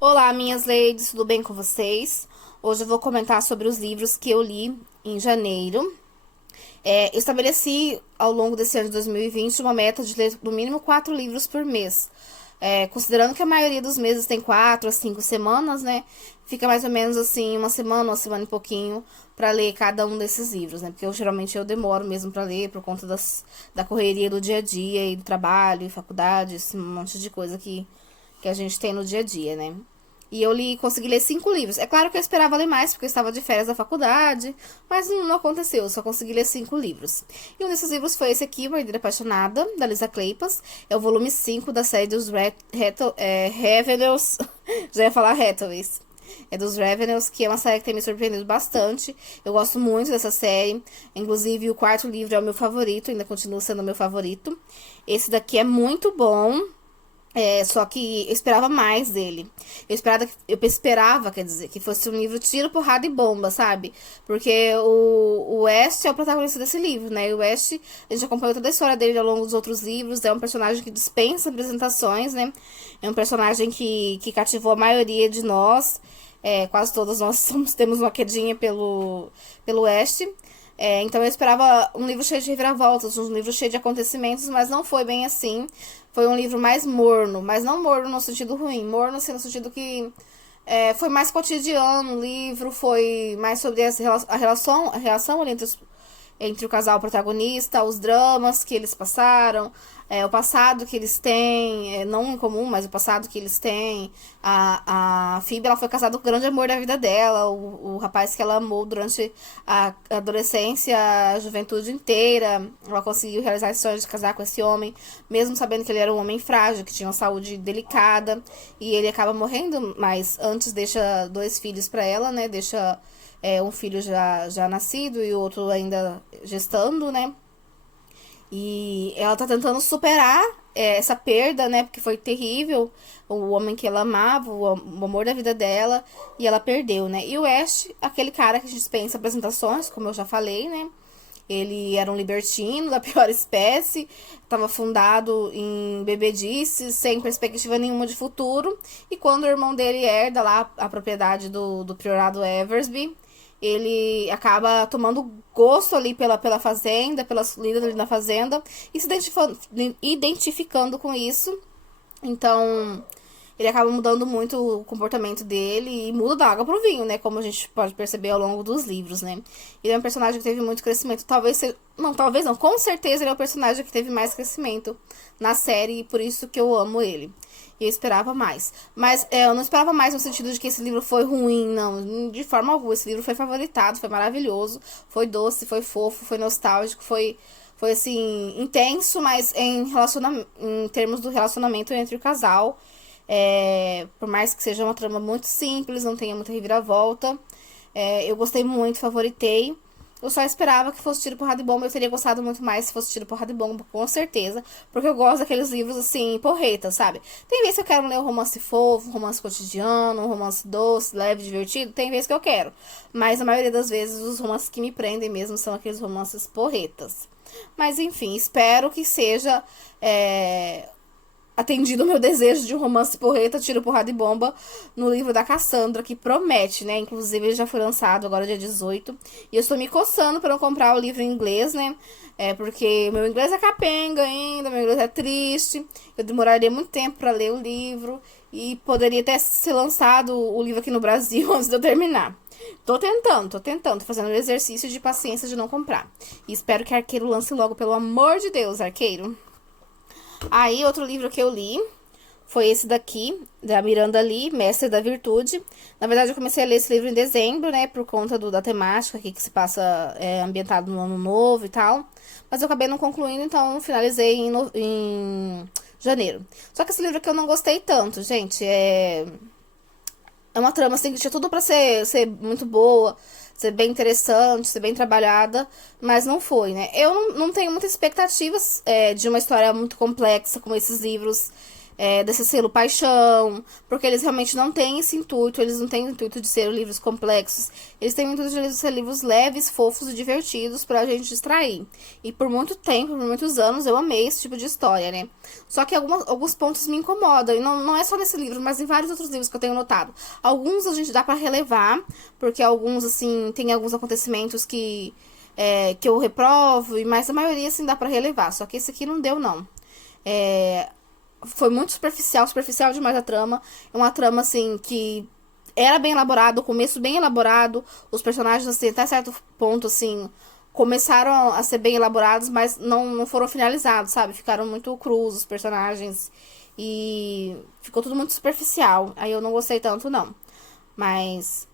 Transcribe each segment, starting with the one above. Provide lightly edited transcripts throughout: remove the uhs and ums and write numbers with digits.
Olá, minhas ladies, tudo bem com vocês? Hoje eu vou comentar sobre os livros que eu li em janeiro. Eu estabeleci ao longo desse ano de 2020 uma meta de ler no mínimo 4 livros por mês. Considerando que a maioria dos meses tem 4 a 5 semanas, né? Fica mais ou menos assim, uma semana e pouquinho, para ler cada um desses livros, né? Porque geralmente eu demoro mesmo para ler por conta da correria do dia a dia e do trabalho e faculdade, esse monte de coisa que a gente tem no dia a dia, né? E eu consegui ler 5 livros. É claro que eu esperava ler mais, porque eu estava de férias da faculdade, mas não aconteceu, eu só consegui ler 5 livros. E um desses livros foi esse aqui, Morder Apaixonada, da Lisa Kleypas. É o volume 5 da série dos Revenues. Já ia falar Hathaways. É dos Revenues, que é uma série que tem me surpreendido bastante. Eu gosto muito dessa série. Inclusive, o 4 livro é o meu favorito, ainda continua sendo o meu favorito. Esse daqui é muito bom. Só que eu esperava mais dele. Eu esperava, quer dizer, que fosse um livro tiro, porrada e bomba, sabe? Porque o West é o protagonista desse livro, né? E o West, a gente acompanhou toda a história dele ao longo dos outros livros. É um personagem que dispensa apresentações, né? É um personagem que cativou a maioria de nós. Quase todas nós temos uma quedinha pelo West. Então eu esperava um livro cheio de reviravoltas, um livro cheio de acontecimentos, mas não foi bem assim. Foi um livro mais morno, mas não morno no sentido ruim, morno assim, no sentido que foi mais cotidiano. O livro foi mais sobre a relação ali entre o casal protagonista, os dramas que eles passaram, o passado que eles têm, não em comum, mas o passado que eles têm. A Phoebe, ela foi casada com o grande amor da vida dela, o rapaz que ela amou durante a adolescência, a juventude inteira. Ela conseguiu realizar esse sonho de casar com esse homem, mesmo sabendo que ele era um homem frágil, que tinha uma saúde delicada, e ele acaba morrendo, mas antes deixa 2 filhos para ela, né? Deixa um filho já nascido e o outro ainda gestando, né? E ela tá tentando superar essa perda, né? Porque foi terrível. O homem que ela amava, o amor da vida dela, e ela perdeu, né? E o Ash, aquele cara que a gente dispensa apresentações, como eu já falei, né? Ele era um libertino da pior espécie, estava fundado em bebedices, sem perspectiva nenhuma de futuro. E quando o irmão dele herda lá a propriedade do Priorado Eversby, ele acaba tomando gosto ali pela fazenda, pelas lidas ali na fazenda, e se identificando com isso. Então, ele acaba mudando muito o comportamento dele e muda da água pro vinho, né? Como a gente pode perceber ao longo dos livros, né? Ele é um personagem que teve muito crescimento. Talvez não, com certeza ele é o personagem que teve mais crescimento na série, e por isso que eu amo ele. E eu esperava mais. Mas eu não esperava mais no sentido de que esse livro foi ruim, não. De forma alguma. Esse livro foi favoritado, foi maravilhoso, foi doce, foi fofo, foi nostálgico, foi assim, intenso, mas em termos do relacionamento entre o casal. Por mais que seja uma trama muito simples, não tenha muita reviravolta. Eu gostei muito, favoritei. Eu só esperava que fosse tiro, porrada e bomba. Eu teria gostado muito mais se fosse tiro, porrada e bomba, com certeza. Porque eu gosto daqueles livros, assim, porreta, sabe? Tem vezes que eu quero ler um romance fofo, um romance cotidiano, um romance doce, leve, divertido. Tem vezes que eu quero. Mas a maioria das vezes, os romances que me prendem mesmo são aqueles romances porretas. Mas, enfim, espero que seja atendido o meu desejo de um romance porreta, tiro, porrada e bomba no livro da Cassandra, que promete, né? Inclusive, ele já foi lançado agora dia 18. E eu estou me coçando para eu comprar o livro em inglês, né? Porque meu inglês é capenga ainda, meu inglês é triste. Eu demoraria muito tempo para ler o livro. E poderia até ser lançado o livro aqui no Brasil antes de eu terminar. Tô tentando, tô fazendo o exercício de paciência de não comprar. E espero que Arqueiro lance logo, pelo amor de Deus, Arqueiro. Aí, outro livro que eu li foi esse daqui, da Miranda Lee, Mestre da Virtude. Na verdade, eu comecei a ler esse livro em dezembro, né, por conta da temática aqui, que se passa ambientado no ano novo e tal. Mas eu acabei não concluindo, então finalizei em janeiro. Só que esse livro aqui eu não gostei tanto, gente. É uma trama assim que tinha tudo pra ser muito boa, ser bem interessante, ser bem trabalhada, mas não foi, né? Eu não tenho muitas expectativas de uma história muito complexa como esses livros desse selo Paixão, porque eles realmente não têm esse intuito, eles não têm o intuito de ser livros complexos, eles têm o intuito de ser livros leves, fofos e divertidos pra gente distrair. E por muito tempo, por muitos anos, eu amei esse tipo de história, né? Só que alguns pontos me incomodam, e não é só nesse livro, mas em vários outros livros que eu tenho notado. Alguns a gente dá pra relevar, porque alguns, assim, tem alguns acontecimentos que eu reprovo, mas a maioria, assim, dá pra relevar. Só que esse aqui não deu, não. Foi muito superficial demais a trama. É uma trama, assim, que era bem elaborado, o começo bem elaborado, os personagens, assim, até certo ponto, assim, começaram a ser bem elaborados, mas não foram finalizados, sabe? Ficaram muito crus os personagens e ficou tudo muito superficial. Aí eu não gostei tanto, não. Mas,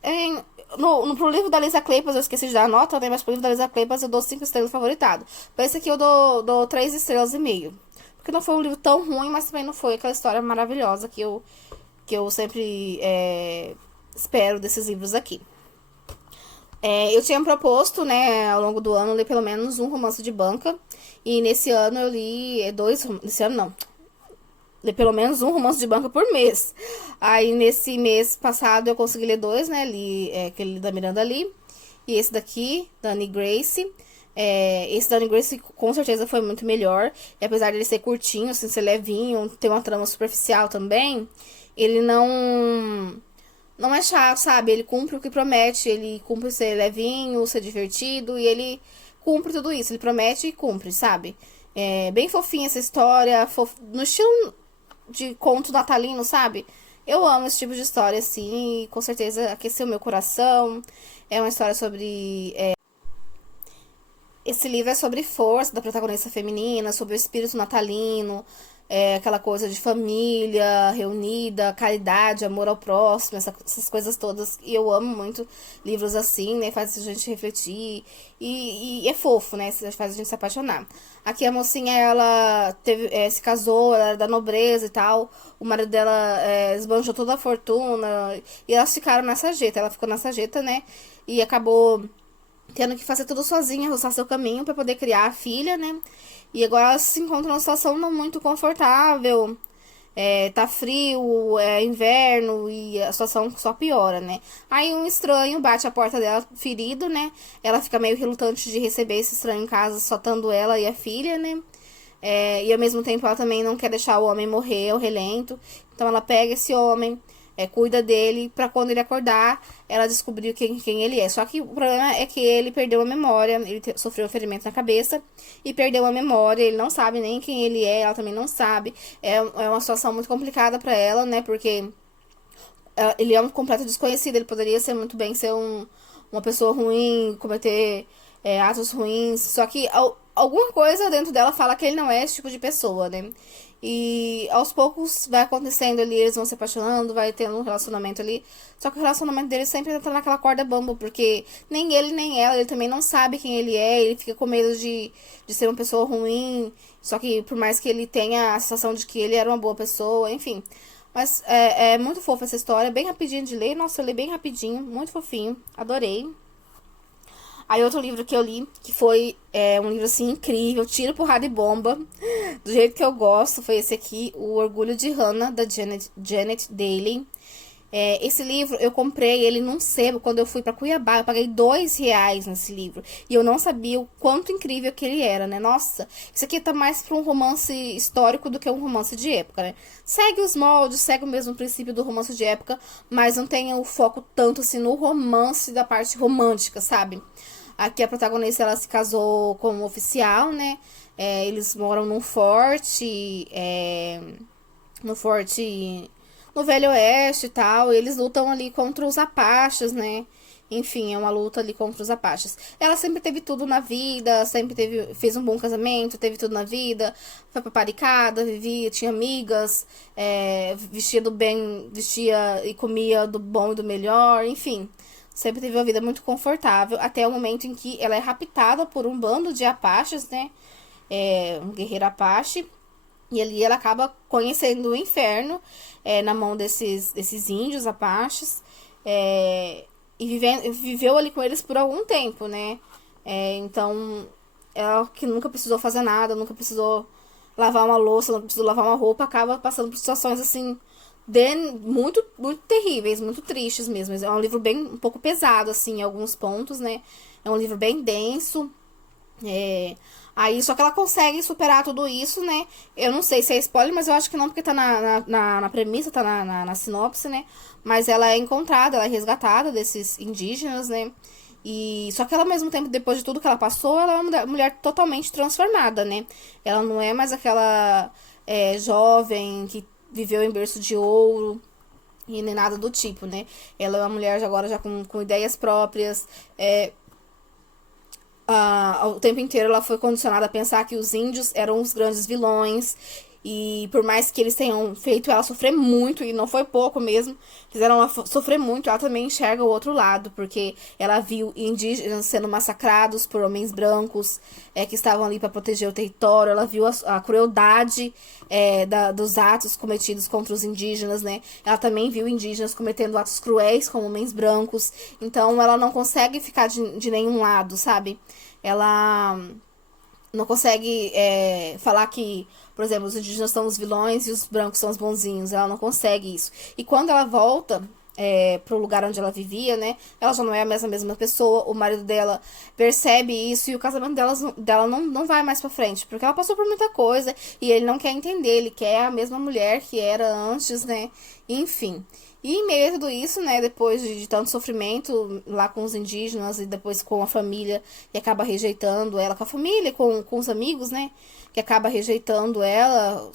pro livro da Lisa Kleypas, eu esqueci de dar a nota, né? Mas pro livro da Lisa Kleypas eu dou 5 estrelas favoritado. Pra esse aqui eu dou 3 estrelas e meio. Porque não foi um livro tão ruim, mas também não foi aquela história maravilhosa que eu sempre espero desses livros aqui. Eu tinha proposto, né, ao longo do ano, ler pelo menos um romance de banca. E nesse ano eu li dois. Nesse ano não. Ler pelo menos um romance de banca por mês. Aí nesse mês passado eu consegui ler dois, né? Li aquele da Miranda Lee. E esse daqui, da Annie Grace. Esse da Annie Grace com certeza foi muito melhor. E apesar dele ser curtinho, assim, ser levinho, ter uma trama superficial também, ele não é chato, sabe? Ele cumpre o que promete. Ele cumpre ser levinho, ser divertido. E ele cumpre tudo isso. Ele promete e cumpre, sabe? É bem fofinha essa história. No estilo de conto natalino, sabe? Eu amo esse tipo de história, assim. E com certeza aqueceu meu coração. É uma história sobre... Esse livro é sobre força da protagonista feminina, sobre o espírito natalino, aquela coisa de família reunida, caridade, amor ao próximo, essas coisas todas. E eu amo muito livros assim, né? Faz a gente refletir. E é fofo, né? Faz a gente se apaixonar. Aqui a mocinha, ela se casou, ela era da nobreza e tal. O marido dela esbanjou toda a fortuna. E elas ficaram na sarjeta. Ela ficou na sarjeta, né? E acabou tendo que fazer tudo sozinha, roçar seu caminho para poder criar a filha, né? E agora ela se encontra numa situação não muito confortável. Tá frio, é inverno e a situação só piora, né? Aí um estranho bate a porta dela, ferido, né? Ela fica meio relutante de receber esse estranho em casa, só estando ela e a filha, né? E ao mesmo tempo ela também não quer deixar o homem morrer ao relento. Então ela pega esse homem, cuida dele, pra quando ele acordar, ela descobrir quem ele é. Só que o problema é que ele perdeu a memória, ele sofreu um ferimento na cabeça e perdeu a memória, ele não sabe nem quem ele é, ela também não sabe. É uma situação muito complicada pra ela, né, porque ele é um completo desconhecido, ele poderia ser muito bem ser uma pessoa ruim, cometer atos ruins, só que alguma coisa dentro dela fala que ele não é esse tipo de pessoa, né? E aos poucos vai acontecendo ali, eles vão se apaixonando, vai tendo um relacionamento ali. Só que o relacionamento dele sempre tá naquela corda bamba, porque nem ele nem ela, ele também não sabe quem ele é, ele fica com medo de ser uma pessoa ruim. Só que por mais que ele tenha a sensação de que ele era uma boa pessoa, enfim. Mas é muito fofa essa história, bem rapidinho de ler. Nossa, eu li bem rapidinho, muito fofinho, adorei. Aí outro livro que eu li, que foi um livro assim incrível, tiro, porrada e bomba, do jeito que eu gosto, foi esse aqui, O Orgulho de Hannah, da Janet Daly. Esse livro, eu comprei ele num sebo quando eu fui pra Cuiabá, eu paguei R$ 2 nesse livro. E eu não sabia o quanto incrível que ele era, né? Nossa, isso aqui tá mais pra um romance histórico do que um romance de época, né? Segue os moldes, segue o mesmo princípio do romance de época, mas não tem o foco tanto assim no romance da parte romântica, sabe? Aqui a protagonista, ela se casou com um oficial, né? Eles moram num forte, no forte no Velho Oeste e tal. E eles lutam ali contra os Apaches, né? Enfim, é uma luta ali contra os Apaches. Ela sempre teve tudo na vida, fez um bom casamento, teve tudo na vida, foi paparicada, vivia, tinha amigas, vestia do bem, vestia e comia do bom e do melhor, enfim. Sempre teve uma vida muito confortável, até o momento em que ela é raptada por um bando de Apaches, né? Um guerreiro Apache. E ali ela acaba conhecendo o inferno na mão desses índios Apaches. E viveu ali com eles por algum tempo, né? Então, ela que nunca precisou fazer nada, nunca precisou lavar uma louça, não precisa lavar uma roupa, acaba passando por situações assim muito, muito terríveis, muito tristes mesmo. É um livro bem um pouco pesado, assim, em alguns pontos, né? É um livro bem denso. É, aí, só que ela consegue superar tudo isso, né? Eu não sei se é spoiler, mas eu acho que não, porque tá na premissa, tá na sinopse, né? Mas ela é encontrada, ela é resgatada desses indígenas, né? E só que ela, ao mesmo tempo, depois de tudo que ela passou, ela é uma mulher totalmente transformada, né? Ela não é mais aquela jovem que viveu em berço de ouro e nem nada do tipo, né? Ela é uma mulher agora já com ideias próprias, o tempo inteiro ela foi condicionada a pensar que os índios eram os grandes vilões. E por mais que eles tenham feito ela sofrer muito, e não foi pouco mesmo, fizeram ela sofrer muito, ela também enxerga o outro lado, porque ela viu indígenas sendo massacrados por homens brancos que estavam ali para proteger o território, ela viu a crueldade dos atos cometidos contra os indígenas, né? Ela também viu indígenas cometendo atos cruéis com homens brancos, então ela não consegue ficar de nenhum lado, sabe? Ela não consegue falar que, por exemplo, os indígenas são os vilões e os brancos são os bonzinhos. Ela não consegue isso. E quando ela volta pro lugar onde ela vivia, né? Ela já não é mais a mesma pessoa. O marido dela percebe isso e o casamento dela não vai mais pra frente. Porque ela passou por muita coisa e ele não quer entender. Ele quer a mesma mulher que era antes, né? Enfim. E em meio a tudo isso, né, depois de tanto sofrimento lá com os indígenas e depois com a família que acaba rejeitando ela, com a família, com os amigos, né, que acaba rejeitando ela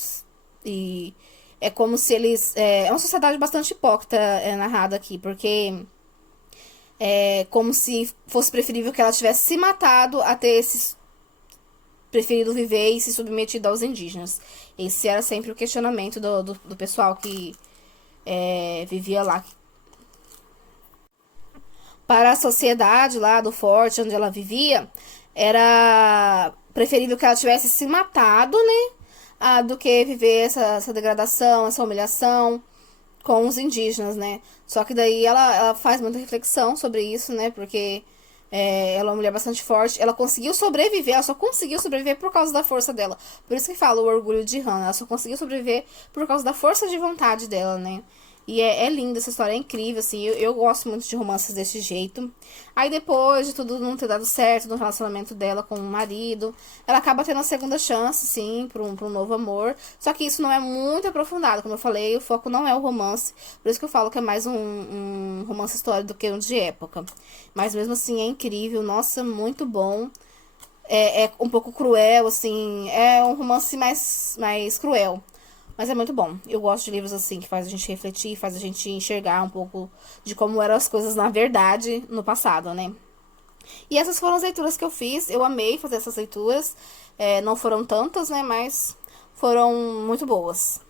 e é como se eles... É uma sociedade bastante hipócrita narrada aqui, porque é como se fosse preferível que ela tivesse se matado a ter preferido viver e se submetido aos indígenas. Esse era sempre o questionamento do pessoal que vivia lá. Para a sociedade lá do forte onde ela vivia, era preferível que ela tivesse se matado, né? Do que viver essa degradação, essa humilhação com os indígenas, né? Só que daí ela faz muita reflexão sobre isso, né? Porque ela é uma mulher bastante forte. Ela conseguiu sobreviver, ela só conseguiu sobreviver por causa da força dela. Por isso que fala o orgulho de Hannah. Ela só conseguiu sobreviver por causa da força de vontade dela, né? E é linda, essa história é incrível, assim. Eu gosto muito de romances desse jeito. Aí depois de tudo não ter dado certo no relacionamento dela com o marido, ela acaba tendo a segunda chance, sim, pra um novo amor. Só que isso não é muito aprofundado. Como eu falei, o foco não é o romance. Por isso que eu falo que é mais um romance histórico do que um de época. Mas mesmo assim é incrível. Nossa, muito bom. É um pouco cruel, assim. É um romance mais cruel. Mas é muito bom. Eu gosto de livros assim, que faz a gente refletir, faz a gente enxergar um pouco de como eram as coisas na verdade no passado, né? E essas foram as leituras que eu fiz. Eu amei fazer essas leituras. Não foram tantas, né? Mas foram muito boas.